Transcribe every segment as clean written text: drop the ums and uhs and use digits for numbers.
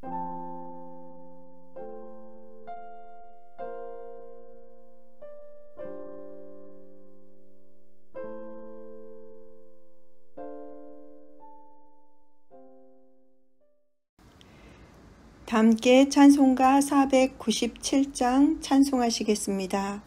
다 함께 찬송가 497장 찬송하시겠습니다.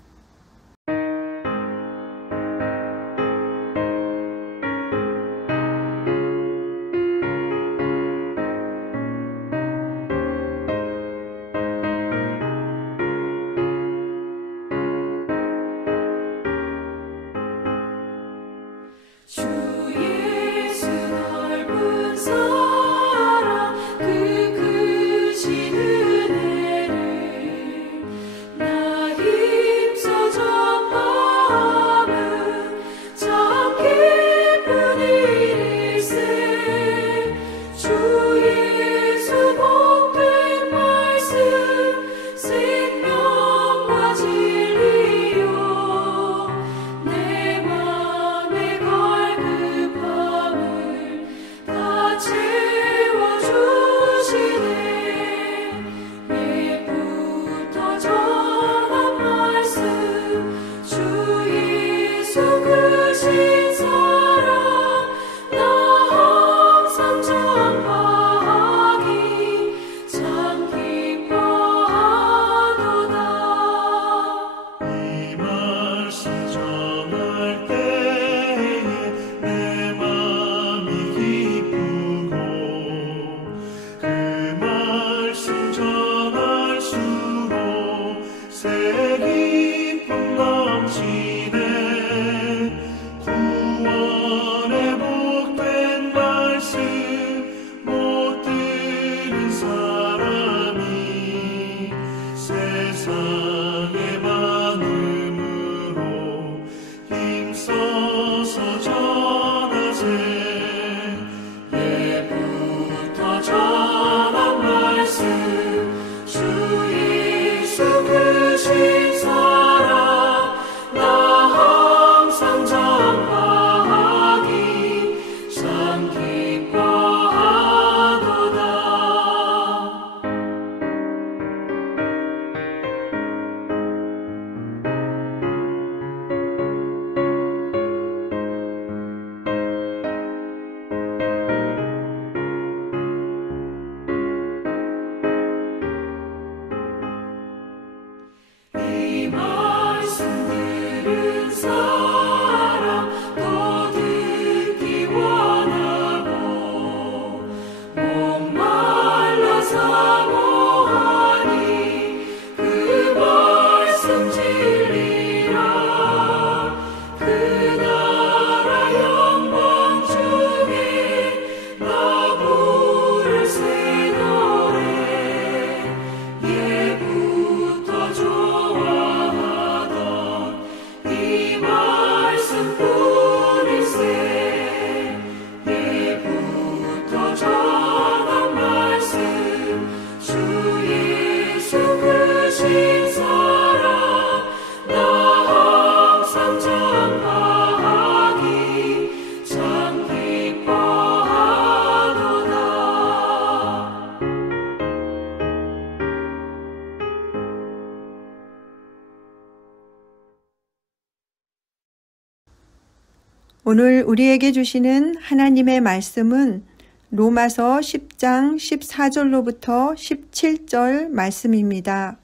오늘 우리에게 주시는 하나님의 말씀은 로마서 10장 14절로부터 17절 말씀입니다.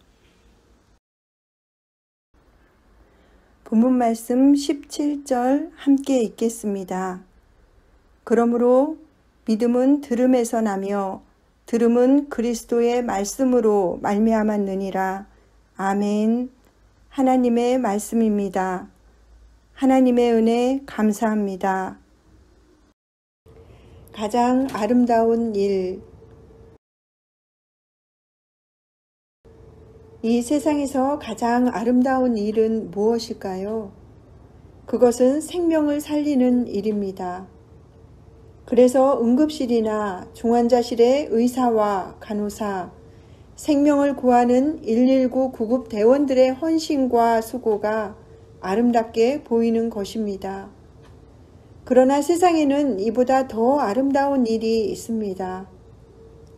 본문 말씀 17절 함께 읽겠습니다. 그러므로 믿음은 들음에서 나며 들음은 그리스도의 말씀으로 말미암았느니라. 아멘. 하나님의 말씀입니다. 하나님의 은혜 감사합니다. 가장 아름다운 일. 이 세상에서 가장 아름다운 일은 무엇일까요? 그것은 생명을 살리는 일입니다. 그래서 응급실이나 중환자실의 의사와 간호사, 생명을 구하는 119 구급 대원들의 헌신과 수고가 아름답게 보이는 것입니다. 그러나 세상에는 이보다 더 아름다운 일이 있습니다.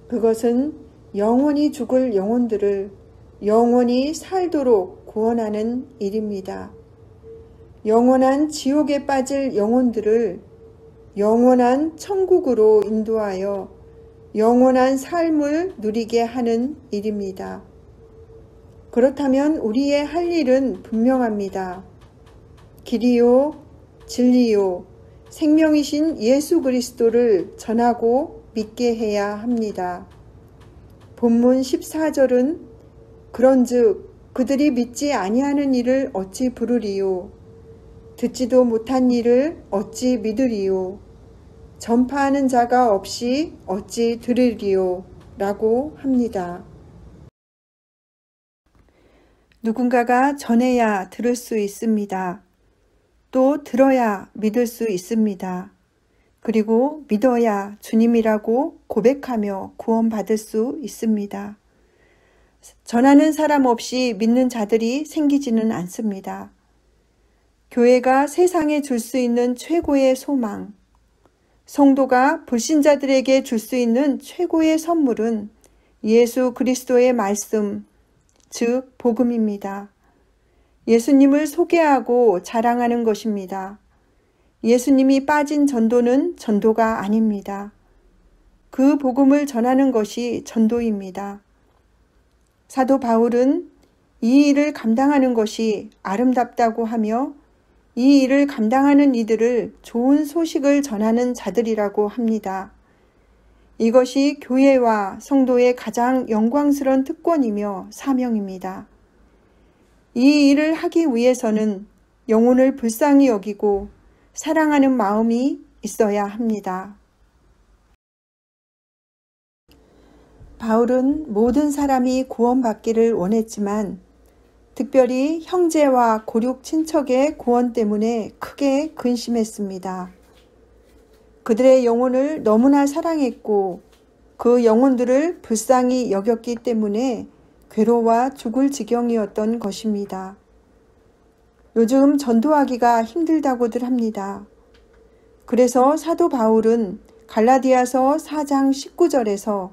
그것은 영원히 죽을 영혼들을 영원히 살도록 구원하는 일입니다. 영원한 지옥에 빠질 영혼들을 영원한 천국으로 인도하여 영원한 삶을 누리게 하는 일입니다. 그렇다면 우리의 할 일은 분명합니다. 길이요, 진리요, 생명이신 예수 그리스도를 전하고 믿게 해야 합니다. 본문 14절은 그런즉 그들이 믿지 아니하는 일을 어찌 부르리요? 듣지도 못한 일을 어찌 믿으리요? 전파하는 자가 없이 어찌 들으리요? 라고 합니다. 누군가가 전해야 들을 수 있습니다. 또 들어야 믿을 수 있습니다. 그리고 믿어야 주님이라고 고백하며 구원받을 수 있습니다. 전하는 사람 없이 믿는 자들이 생기지는 않습니다. 교회가 세상에 줄 수 있는 최고의 소망, 성도가 불신자들에게 줄 수 있는 최고의 선물은 예수 그리스도의 말씀, 즉 복음입니다. 예수님을 소개하고 자랑하는 것입니다. 예수님이 빠진 전도는 전도가 아닙니다. 그 복음을 전하는 것이 전도입니다. 사도 바울은 이 일을 감당하는 것이 아름답다고 하며 이 일을 감당하는 이들을 좋은 소식을 전하는 자들이라고 합니다. 이것이 교회와 성도의 가장 영광스러운 특권이며 사명입니다. 이 일을 하기 위해서는 영혼을 불쌍히 여기고 사랑하는 마음이 있어야 합니다. 바울은 모든 사람이 구원받기를 원했지만 특별히 형제와 고륙 친척의 구원 때문에 크게 근심했습니다. 그들의 영혼을 너무나 사랑했고 그 영혼들을 불쌍히 여겼기 때문에 괴로워 죽을 지경이었던 것입니다. 요즘 전도하기가 힘들다고들 합니다. 그래서 사도 바울은 갈라디아서 4장 19절에서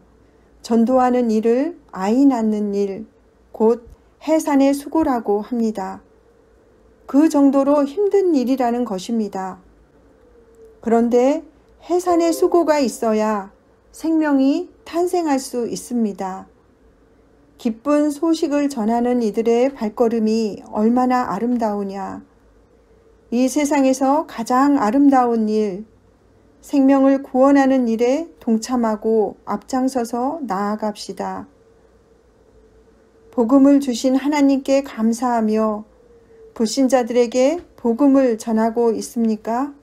전도하는 일을 아이 낳는 일, 곧 해산의 수고라고 합니다. 그 정도로 힘든 일이라는 것입니다. 그런데 해산의 수고가 있어야 생명이 탄생할 수 있습니다. 기쁜 소식을 전하는 이들의 발걸음이 얼마나 아름다우냐. 이 세상에서 가장 아름다운 일, 생명을 구원하는 일에 동참하고 앞장서서 나아갑시다. 복음을 주신 하나님께 감사하며 불신자들에게 복음을 전하고 있습니까?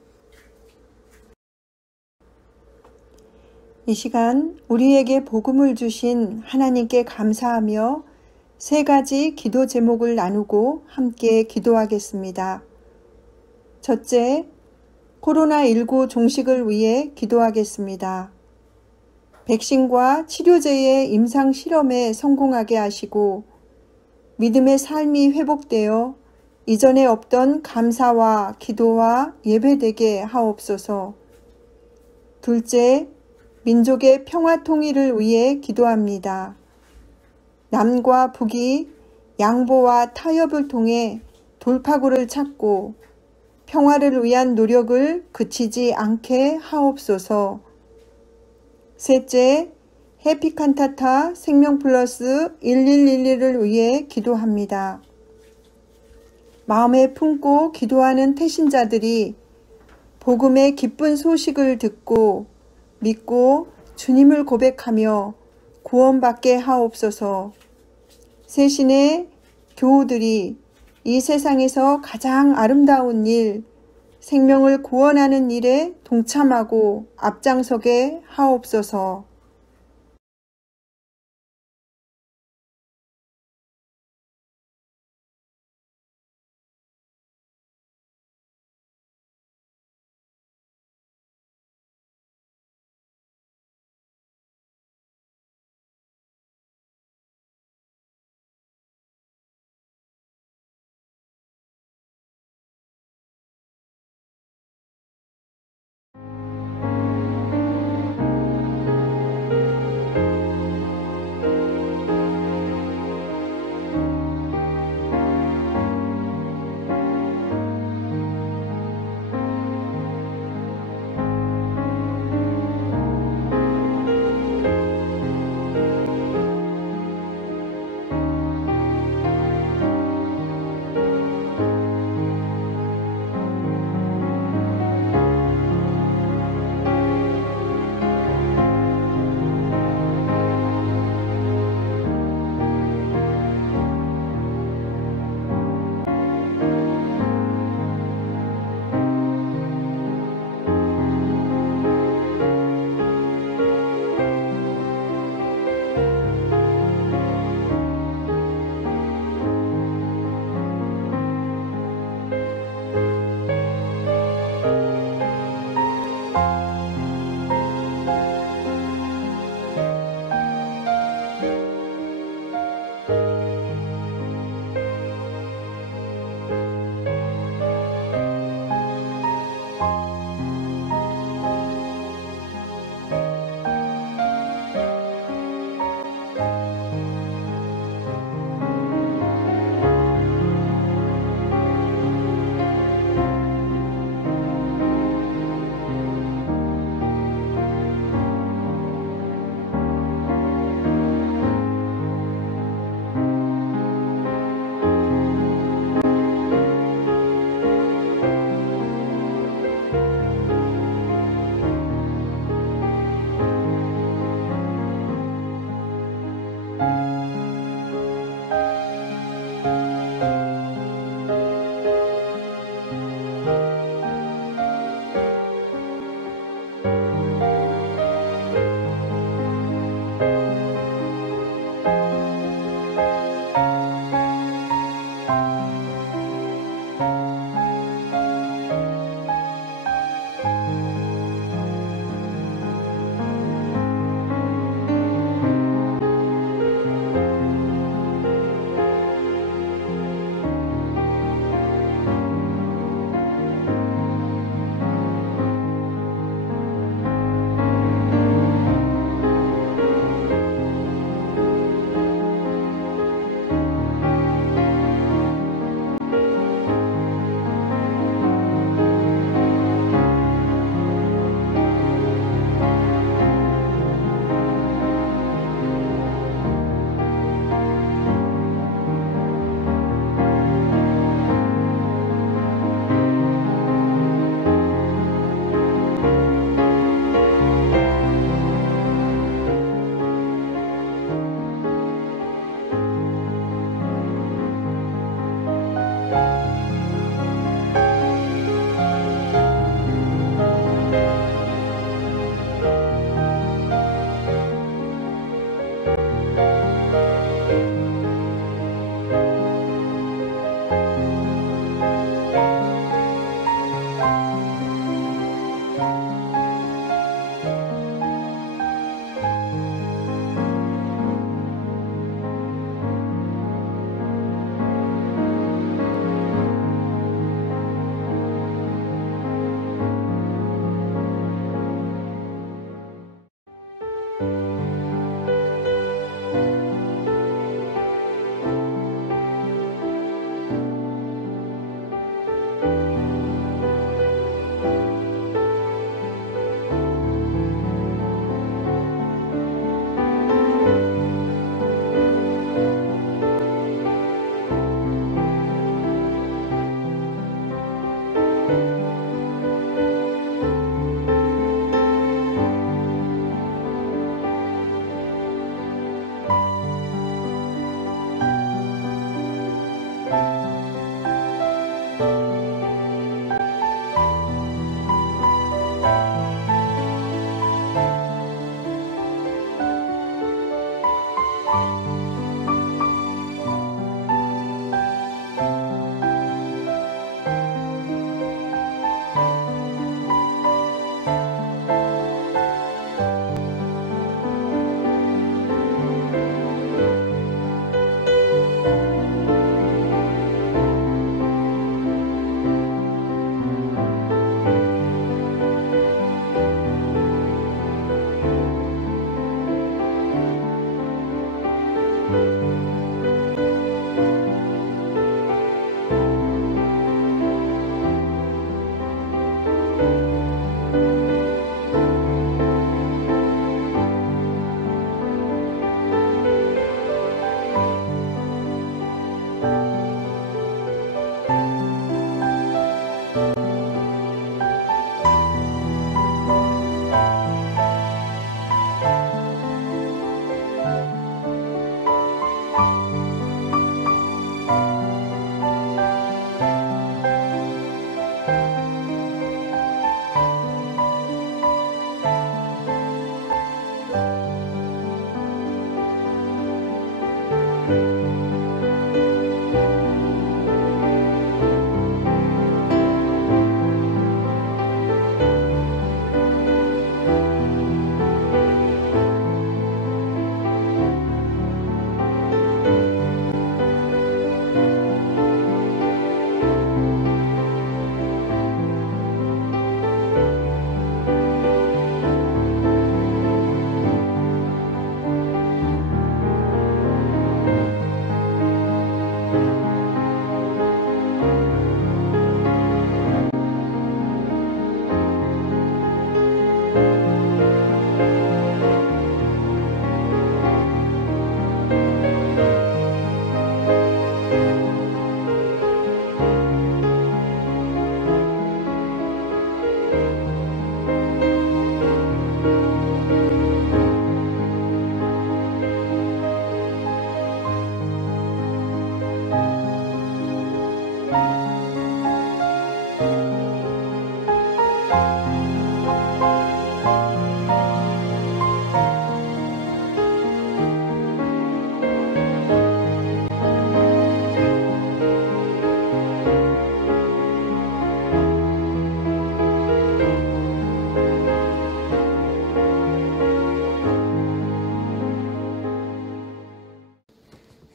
이 시간 우리에게 복음을 주신 하나님께 감사하며 세 가지 기도 제목을 나누고 함께 기도하겠습니다. 첫째, 코로나19 종식을 위해 기도하겠습니다. 백신과 치료제의 임상 실험에 성공하게 하시고 믿음의 삶이 회복되어 이전에 없던 감사와 기도와 예배되게 하옵소서. 둘째, 민족의 평화 통일을 위해 기도합니다. 남과 북이 양보와 타협을 통해 돌파구를 찾고 평화를 위한 노력을 그치지 않게 하옵소서. 셋째, 해피칸타타 생명플러스 1111을 위해 기도합니다. 마음에 품고 기도하는 태신자들이 복음의 기쁜 소식을 듣고 믿고 주님을 고백하며 구원받게 하옵소서. 세신의 교우들이 이 세상에서 가장 아름다운 일, 생명을 구원하는 일에 동참하고 앞장서게 하옵소서.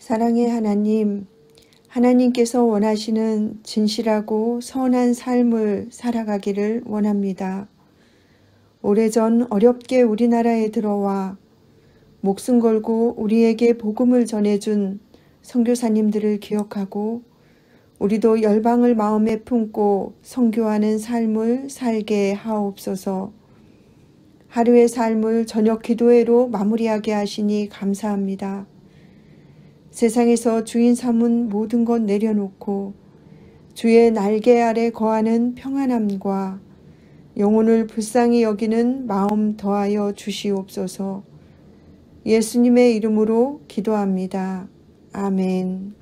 사랑의 하나님, 하나님께서 원하시는 진실하고 선한 삶을 살아가기를 원합니다. 오래전 어렵게 우리나라에 들어와 목숨 걸고 우리에게 복음을 전해준 선교사님들을 기억하고 우리도 열방을 마음에 품고 선교하는 삶을 살게 하옵소서. 하루의 삶을 저녁 기도회로 마무리하게 하시니 감사합니다. 세상에서 주인 삼은 모든 것 내려놓고 주의 날개 아래 거하는 평안함과 영혼을 불쌍히 여기는 마음 더하여 주시옵소서. 예수님의 이름으로 기도합니다. 아멘.